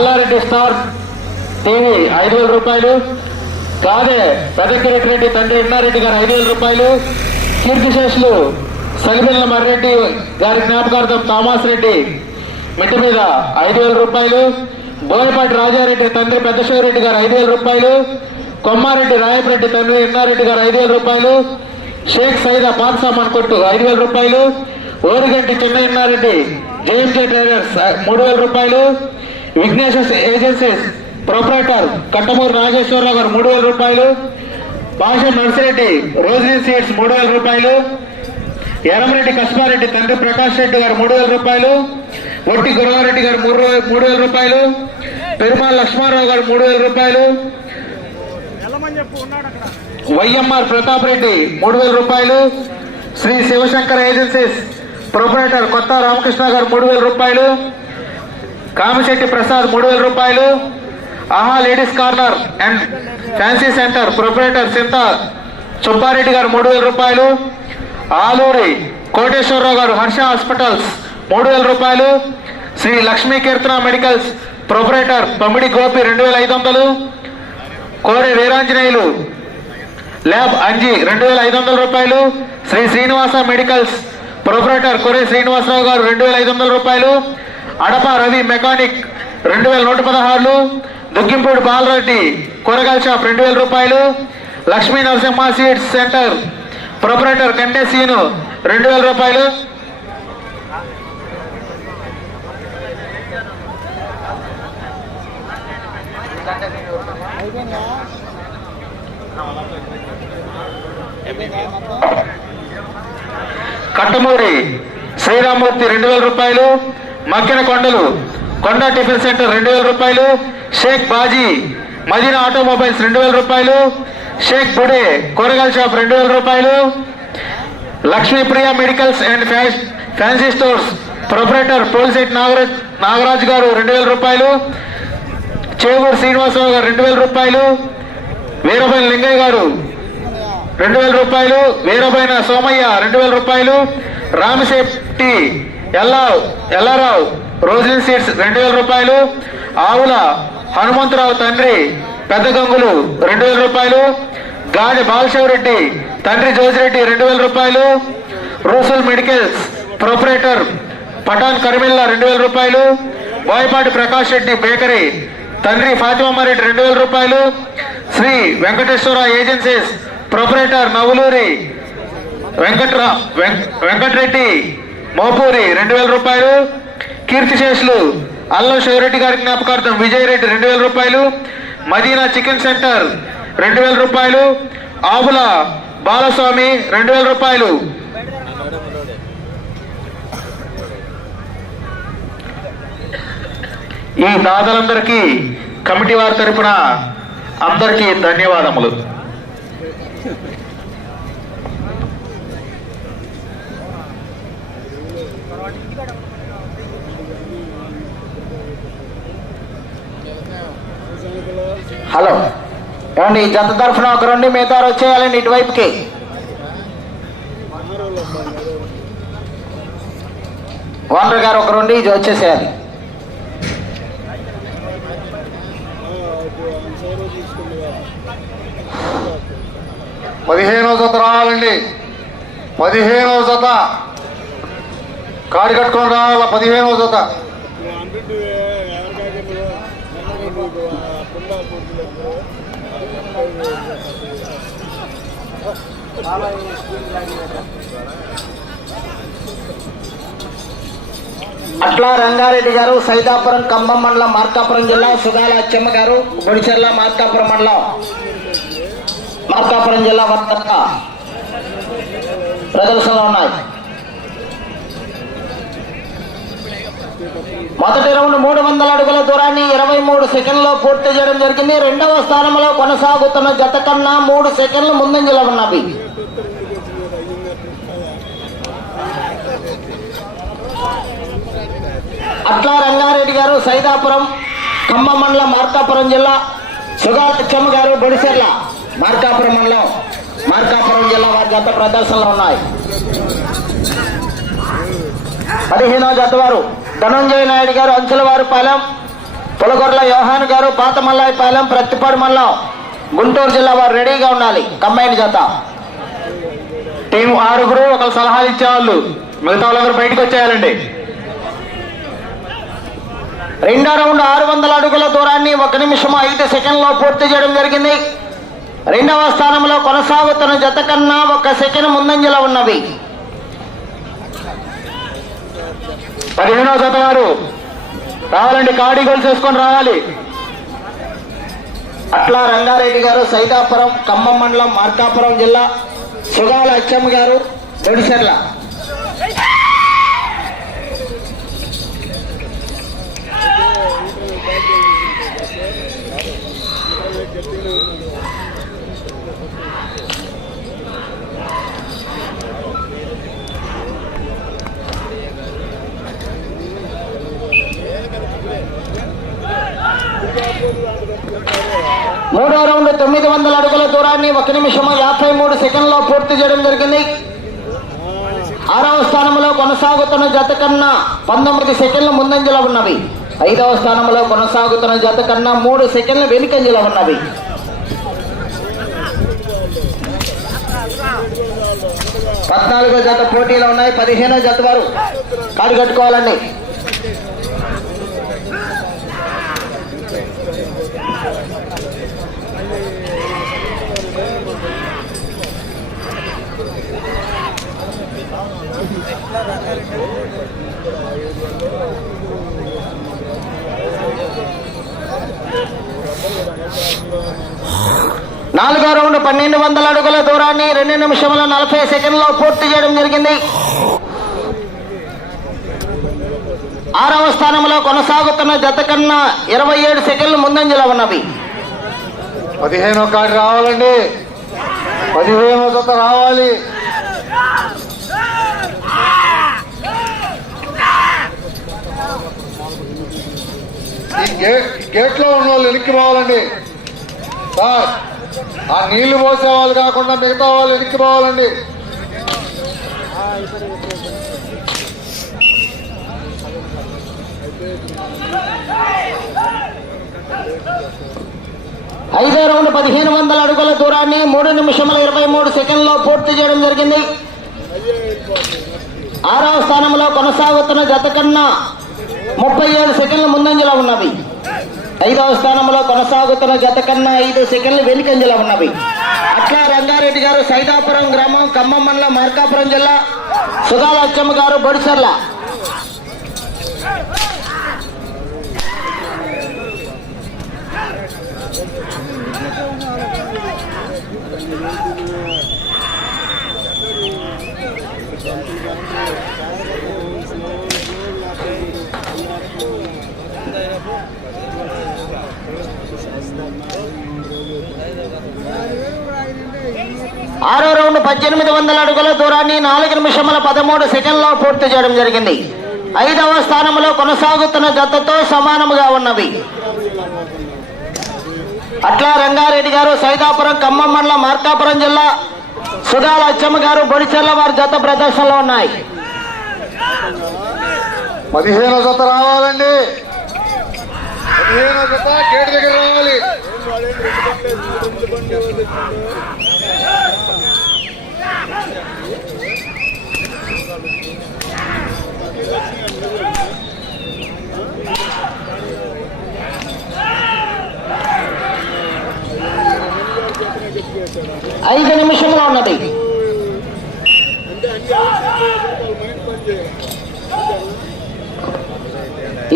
Mallareddy star TV ఐదు వేల రూపాయలు. కాదే పెదకిరెడ్డి తండ్రి ఇన్నారెడ్డి గారు ఐదు వేల రూపాయలు. కీర్తిశేషులు సలిబెల్ల మర్రెడ్డి గారి జ్ఞాపకార్థం థామస్ రెడ్డి మిట్టి మీద ఐదు వేల రూపాయలు. బోయపాటి రాజారెడ్డి తండ్రి పెద్దశివరెడ్డి గారు ఐదు వేల రూపాయలు. కొమ్మారెడ్డి రాయపరెడ్డి తండ్రి ఇన్నారెడ్డి గారు ఐదు వేల రూపాయలు. షేక్ సైదా పాన్సామాన్ కొట్టు ఐదు వేల రూపాయలు. ఓరిగంటి చిన్న ఇన్నారెడ్డి జేఎంజే ట్రేడర్స్ మూడు వేల రూపాయలు. విఘ్నేశ్వర్ ఏజెన్సీస్ ప్రొపరేటర్ కట్టమూరు నాగేశ్వరరావు గారు మూడు వేల రూపాయలు భాష నర్సిరెడ్డి రోజరీ సీడ్స్ మూడు వేల రూపాయలు ఎరమరెడ్డి కృష్ణారెడ్డి తండ్రి ప్రకాష్ రెడ్డి గారు మూడు వేల రూపాయలు ఒట్టి గురవారెడ్డి గారు మూడు మూడు వేల రూపాయలు పెరుమాల్ లక్ష్మారావు గారు మూడు వేల రూపాయలు వైఎంఆర్ ప్రతాప్ రెడ్డి మూడు వేల రూపాయలు శ్రీ శివశంకర్ ఏజెన్సీస్ ప్రొపరేటర్ కొత్త రామకృష్ణ గారు మూడు వేల రూపాయలు కామిశెట్టి ప్రసాద్ మూడు వేల రూపాయలు ఆహా ladies corner and fancy centre proprietor Sintha Subbareddy గారు మూడు వేల రూపాయలు ఆలూరి కోటేశ్వరరావు గారు హర్ష హాస్పిటల్స్ మూడు వేల రూపాయలు శ్రీ లక్ష్మీ కీర్తన మెడికల్స్ ప్రొపరేటర్ పమిడి గోపి రెండు వేల ఐదు వందలు కోరి వీరాంజనేయులు ల్యాబ్ అంజి రెండు వేల ఐదు వందల రూపాయలు శ్రీ శ్రీనివాస మెడికల్స్ ప్రొపరేటర్ కొరే శ్రీనివాసరావు గారు రెండు వేల ఐదు వందల రూపాయలు అడప రవి మెకానిక్ రెండు వేల నూట పదహారులు దుగ్గింపూడి బాలరెడ్డి కూరగాయల షాప్ రెండు వేల రూపాయలు Lakshmi Narasimha seeds centre proprietor Kante Seenu రెండు వేల రూపాయలు. కట్టమూరి శ్రీరామూర్తి రెండు వేల రూపాయలు. మక్కిన కొండలు కొండ టిఫిన్ సెంటర్ రెండు వేల రూపాయలు షేక్ బాజీ మదీనా ఆటోమొబైల్స్ రెండు వేల రూపాయలు షేక్ బుడే కూరగాయల షాప్ రెండు వేల రూపాయలు Lakshmipriya medicals and fancy stores proprietor పోల్సెట్ Nagaraj Nagaraj గారు రెండు వేల రూపాయలు చేవూరు శ్రీనివాసరావు గారు రెండు వేల రూపాయలు వీరభైన లింగయ్య గారు రెండు వేల రూపాయలు వీరభైన సోమయ్య రెండు వేల రూపాయలు రామశెట్టి ఎల్లావు ఎల్లారావు రోజలిన్ సీడ్స్ రెండు వేల రూపాయలు ఆవుల హనుమంతరావు తండ్రి పెద్ద గంగులు రెండు వేల రూపాయలు గాడి బాలశివరెడ్డి తండ్రి జోజిరెడ్డి రెండు వేల రూపాయలు రూసుల్ మెడికల్స్ ప్రొపరేటర్ పఠాన్ కరిమిల్లా రెండు వేల రూపాయలు బోయపాటి ప్రకాష్ రెడ్డి బేకరీ తండ్రి ఫాతిమమ్మారెడ్డి రెండు వేల రూపాయలు శ్రీ వెంకటేశ్వర ఏజెన్సీస్ ప్రొపరేటర్ నవలూరి వెంకట్రా వెం- వెంకటరెడ్డి మోపూరి రెండు వేల రూపాయలు. కీర్తిశేషులు అల్లం శివరెడ్డి గారి జ్ఞాపకార్థం విజయరెడ్డి రెండు వేల రూపాయలు. మదీనా చికెన్ సెంటర్ రెండు వేల రూపాయలు. ఆవుల బాలస్వామి రెండు వేల రూపాయలు. ఈ దాతలందరికీ కమిటీ వారి తరపున అందరికీ ధన్యవాదములు. ఏమండి జత తరఫున ఒక రెండు మిగతా వచ్చేయాలండి ఇటువైపుకి. ఓనర్ గారు ఒక ఇది వచ్చేసేయాలి. పదిహేనవ జత రావాలండి. పదిహేనవ జత. కాడి కట్టుకొని రావాల? పదిహేనవ జత. అట్లా రంగారెడ్డి గారు సైదాపురం ఖమ్మం మండలం మార్కాపురం జిల్లా సుగాల అచ్చమ్మ గారు గుడిచెర్ల మార్కాపురం మండలం. మార్కాపురం జిల్లా వర్త ప్రదర్శనలో ఉన్నాయి. మొదటి రౌండ్ మూడు వందల అడుగుల దూరాన్ని ఇరవై మూడు సెకండ్లో పూర్తి చేయడం జరిగింది. రెండవ స్థానంలో కొనసాగుతున్న జత కన్నా మూడు సెకండ్లు ముందంజలో ఉన్నవి. అట్లా రంగారెడ్డి గారు సైదాపురం ఖమ్మం మండలం మార్కాపురం జిల్లా సుగాలచ్చమ్మ గారు బొడిసెర్ల మార్కాపురం మండలం మార్కాపురం జిల్లా వారి జత ప్రదర్శనలు ఉన్నాయి. పదిహేనవ జత వారు. ధనంజయ నాయుడు గారు అంచులవారిపాలెం పులగొర్ల యోహాన్ గారు పాత మల్లాయిపాలెం ప్రత్తిపాడు మల్లం గుంటూరు జిల్లా వారు రెడీగా ఉండాలి. కంబైన్ జత. టీం ఆరుగురు ఒకరు సలహాలు ఇచ్చేవాళ్ళు. మిగతా వాళ్ళందరూ బయటకు వచ్చేయాలండి. రెండో రౌండ్ ఆరు వందల అడుగుల దూరాన్ని ఒక నిమిషం ఐదు సెకండ్లో పూర్తి చేయడం జరిగింది. రెండవ స్థానంలో కొనసాగుతున్న జత కన్నా ఒక సెకండ్ ముందంజలో ఉన్నవి. పదిహేనో జత వారు రావాలండి కాడి గోల్స్ వేసుకొని రావాలి. అట్లా రంగారెడ్డి గారు సైతాపురం ఖమ్మం మండలం మార్కాపురం జిల్లా సుగాల అచ్చమ్మ గారు దొడిసెర్ల మూడో రౌండ్ తొమ్మిది వందల అడుగుల దూరాన్ని ఒక నిమిషము యాభై మూడు సెకండ్లో పూర్తి చేయడం జరిగింది. ఆరవ స్థానంలో కొనసాగుతున్న జత కన్నా పంతొమ్మిది సెకండ్ల ముందంజలో ఉన్నవి. ఐదవ స్థానంలో కొనసాగుతున్న జత కన్నా మూడు సెకండ్ల వెనుకంజలో ఉన్నవి. పద్నాలుగో జత పోటీలో ఉన్నాయి. పదిహేనో జత వారు కాడు కట్టుకోవాలండి నాలుగో రౌండ్ పన్నెండు వందల అడుగుల దూరాన్ని రెండు నిమిషముల నలభై సెకండ్లో పూర్తి చేయడం జరిగింది. ఆరవ స్థానంలో కొనసాగుతున్న జత కన్నా ఇరవై ఏడు సెకండ్లు ముందంజలో ఉన్నవి. పదిహేను కాడి రావాలండి. పదిహేను జత రావాలి. గేట్ గేట్లో ఉన్న వాళ్ళు వెనక్కి రావాలండి. సార్. ఆ నీళ్ళు పోసే వాళ్ళు కాకుండా మిగతా వాళ్ళు వెనక్కి పోవాలండి. ఐదో రౌండ్ పదిహేను వందల అడుగుల దూరాన్ని మూడు నిమిషముల ఇరవై మూడు సెకండ్లో పూర్తి చేయడం జరిగింది. ఆరవ స్థానంలో కొనసాగుతున్న జత కన్నా ముప్పై ఏడు సెకండ్ల ముందంజలో ఉన్నవి ఐదవ స్థానంలో కొనసాగుతున్న జత కన్నా ఐదు సెకండ్లు వెనుకంజలో ఉన్నవి. అట్లా రంగారెడ్డి గారు సైదాపురం గ్రామం ఖమ్మం మండలం మార్కాపురం జిల్లా సుధాలక్షమ్మ గారు బొడిసర్ల. ఆరో రౌండ్ పద్దెనిమిది వందల అడుగుల దూరాన్ని నాలుగు నిమిషముల పదమూడు సెకండ్లో పూర్తి చేయడం జరిగింది. ఐదవ స్థానంలో కొనసాగుతున్న జతతో సమానముగా ఉన్నవి. అట్లా రంగారెడ్డి గారు సైదాపురం ఖమ్మం మండలం మార్కాపురం జిల్లా సుధాల అచ్చమ్మ గారు బొడిచెల్ల వారి జత ప్రదర్శనలో ఉన్నాయి. పదిహేను జత రావాలండి. జత గేట్ దగ్గర రావాలి ఐదు నిమిషంలో ఉన్నది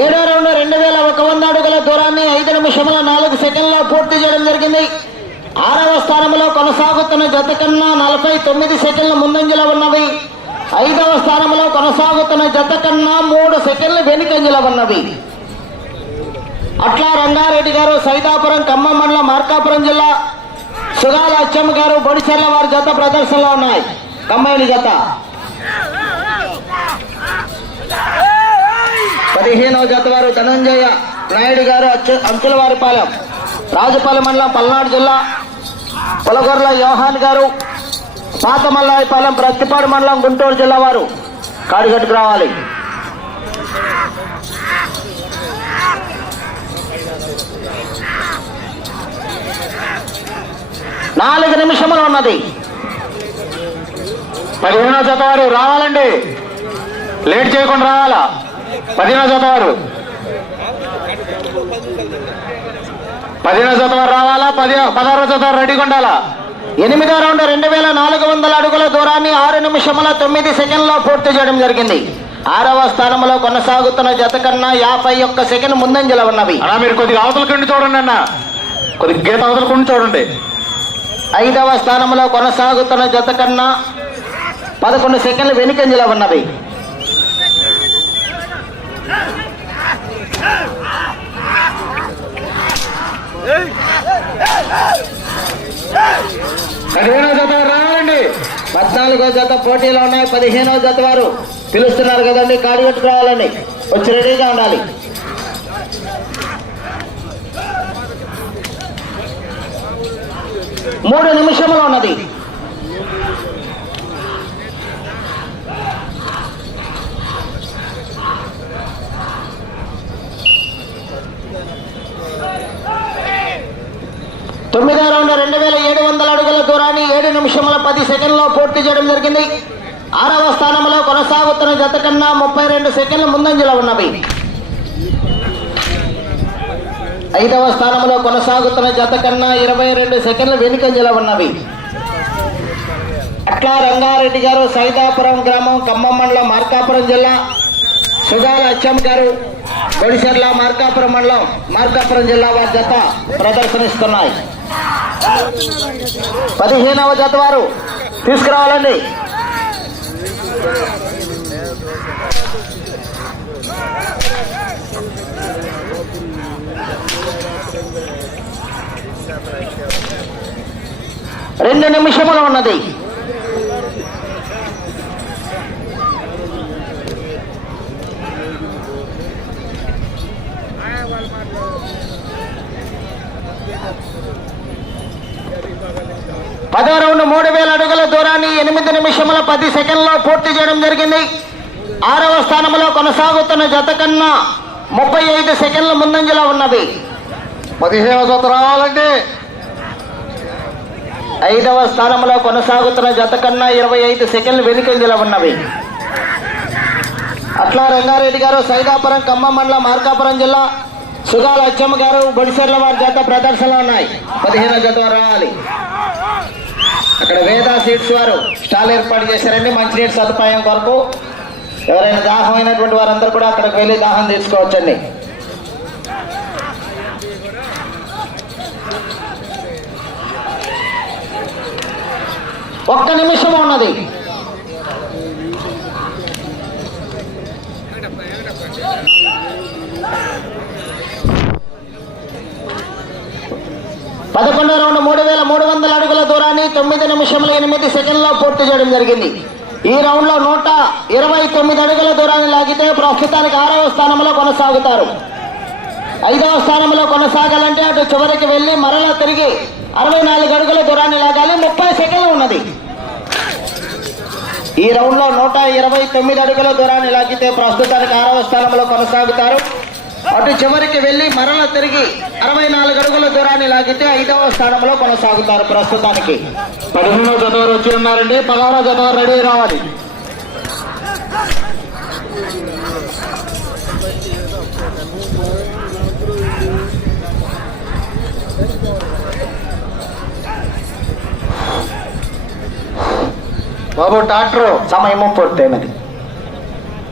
ఏడో రౌండ్ రెండు వేల ఒక వంద అడుగుల దూరాన్ని ఐదు నిమిషముల నాలుగు సెకండ్లో పూర్తి చేయడం జరిగింది. ఆరవ స్థానంలో కొనసాగుతున్న జత కన్నా నలభై తొమ్మిది సెకండ్ల ముందంజలో ఉన్నవి. ఐదవ స్థానంలో కొనసాగుతున్న జత కన్నా మూడు సెకండ్లు వెనుకంజలో ఉన్నవి. అట్లా రంగారెడ్డి గారు సైదాపురం ఖమ్మం మండలం మార్కాపురం జిల్లా సుగాల అచ్చమ్మ గారు బొడిచెర్ల వారి జత ప్రదర్శనలో ఉన్నాయి. కమ్మాయిని జత. పదిహేనవ జత వారు ధనంజయ నాయుడు గారు అచ్చు- అంచులవారిపాలెం రాజుపాలెం మండలం పల్నాడు జిల్లా పొలగొర్ల యోహాన్ గారు పాత మల్లాయిపాలెం ప్రత్తిపాడు మండలం గుంటూరు జిల్లా వారు కాడిగట్టుకు రావాలి. నాలుగు నిమిషములు ఉన్నది. పదిహేనో జత వారు రావాలండి. లేట్ చేయకుండా రావాలా? పదిహేనో జత వారు పదిహేనో వారు రావాలా? పది పదహారో వారు రెడీగా ఉండాలా? ఎనిమిదో రౌండ్ రెండు వేల నాలుగు వందల అడుగుల దూరాన్ని ఆరు నిమిషముల తొమ్మిది సెకండ్లో పూర్తి చేయడం జరిగింది. ఆరవ స్థానంలో కొనసాగుతున్న జత కన్నా యాభై ఒక్క సెకండ్ ముందంజలో ఉన్నవి. మీరు కొద్దిగా అవతల కండి చూడండి అన్న. కొద్దిగా గీత అవతల కొండి చూడండి. ఐదవ స్థానంలో కొనసాగుతున్న జత కన్నా పదకొండు సెకండ్లు వెనుకంజలో ఉన్నవి. పదిహేనో జత వారు రావాలండి. పద్నాలుగో జత పోటీలో ఉన్నాయి. పదిహేనో జత వారు పిలుస్తున్నారు కదండి. కాడి కట్టుకోవాలని వచ్చి రెడీగా ఉండాలి. మూడు నిమిషములు ఉన్నది. తొమ్మిదో రౌండ్ రెండు వేల ఏడు వందల అడుగుల దూరాన్ని ఏడు నిమిషముల పది సెకండ్లో పూర్తి చేయడం జరిగింది. ఆరవ స్థానంలో కొనసాగుతున్న జత కన్నా ముప్పై రెండు సెకండ్ల ముందంజలో ఉన్నవి. ఐదవ స్థానంలో కొనసాగుతున్న జత కన్నా ఇరవై రెండు సెకండ్ల వెనుకంజలో ఉన్నవి. అట్లా రంగారెడ్డి గారు సైదాపురం గ్రామం ఖమ్మం మండలం మార్కాపురం జిల్లా సుధాల అచ్చం గారు గొడిసెర్ల మార్కాపురం మండలం మార్కాపురం జిల్లా వారి జత ప్రదర్శనిస్తున్నాయి. పదిహేనవ జత వారు తీసుకురావాలండి. రెండు నిమిషములు ఉన్నది. పదో రౌండ్ మూడు వేల అడుగుల దూరాన్ని ఎనిమిది నిమిషముల పది సెకండ్లో పూర్తి చేయడం జరిగింది. ఆరవ స్థానంలో కొనసాగుతున్న జత కన్నా ముప్పై ఐదు సెకండ్ల ముందంజలో ఉన్నది. పదిహేను జత రావాలండి. ఐదవ స్థానంలో కొనసాగుతున్న జత కన్నా ఇరవై ఐదు సెకండ్లు వెనుకంజలో ఉన్నవి. అట్లా రంగారెడ్డి గారు సైదాపురం ఖమ్మం మండలం మార్కాపురం జిల్లా సుగాల అచ్చమ్మ గారు బొడిసెర్ల వారి జత ప్రదర్శనలో ఉన్నాయి. పదిహేను జత రావాలి. అక్కడ వేదా సీట్స్ వారు. స్టాల్ ఏర్పాటు చేశారండి. మంచినీటి సదుపాయం కొరకు ఎవరైనా దాహం అయినటువంటి వారందరూ కూడా అక్కడికి వెళ్ళి దాహం తీసుకోవచ్చండి. ఒక్క నిమిషం ఉన్నది. పదకొండు రెండు మూడు వేల మూడు వందల అడుగు దూరాన్ని తొమ్మిది నిమిషముల ఎనిమిది సెకండ్లో పూర్తి చేయడం జరిగింది. ఈ రౌండ్లో నూట ఇరవై తొమ్మిది అడుగుల దూరాన్ని లాగితే ప్రస్తుతానికి ఆరవ స్థానంలో కొనసాగుతారు. ఐదవ స్థానంలో కొనసాగాలంటే అటు చివరికి వెళ్ళి మరలా తిరిగి అరవై నాలుగు అడుగుల దూరాన్ని లాగాలి. ముప్పై సెకండ్లు ఉన్నది. ఈ రౌండ్లో నూట ఇరవై తొమ్మిది అడుగుల దూరాన్ని లాగితే ప్రస్తుతానికి ఆరవ స్థానంలో కొనసాగుతారు. అటు చివరికి వెళ్ళి మరల తిరిగి అరవై నాలుగు అడుగుల దూరాన్ని లాగితే ఐదవ స్థానంలో కొనసాగుతారు ప్రస్తుతానికి. పదిహేనో జత వారు వచ్చి ఉన్నారండి. పదహారో జత వారు రెడీ రావాలి. బాబు ట్రాక్టర్. సమయము పూర్తయినది.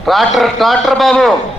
ట్రాక్టర్ ట్రాక్టర్ బాబు.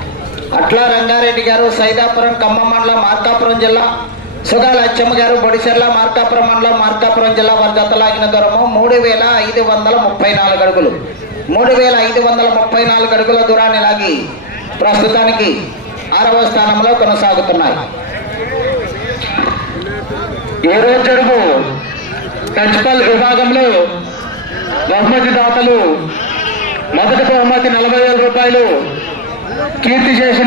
అట్లా రంగారెడ్డి గారు సైదాపురం ఖమ్మం మండలం మార్కాపురం జిల్లా సుగాల అచ్చమ్మ గారు బొడిసెర్ల మార్కాపురం మండలం మార్కాపురం జిల్లా వారి జతలాగిన దూరము మూడు వేల ఐదు వందల ముప్పై నాలుగు అడుగులు. మూడు వేల ఐదు వందల ముప్పై నాలుగు అడుగుల దూరాన్ని లాగి ప్రస్తుతానికి ఆరవ స్థానంలో కొనసాగుతున్నాయి. ఈ రోజు జరుగు టచ్పల్ విభాగంలో బహుమతి దాతలు మొదటి బహుమతి నలభై వేల రూపాయలు కీర్తి చేసిన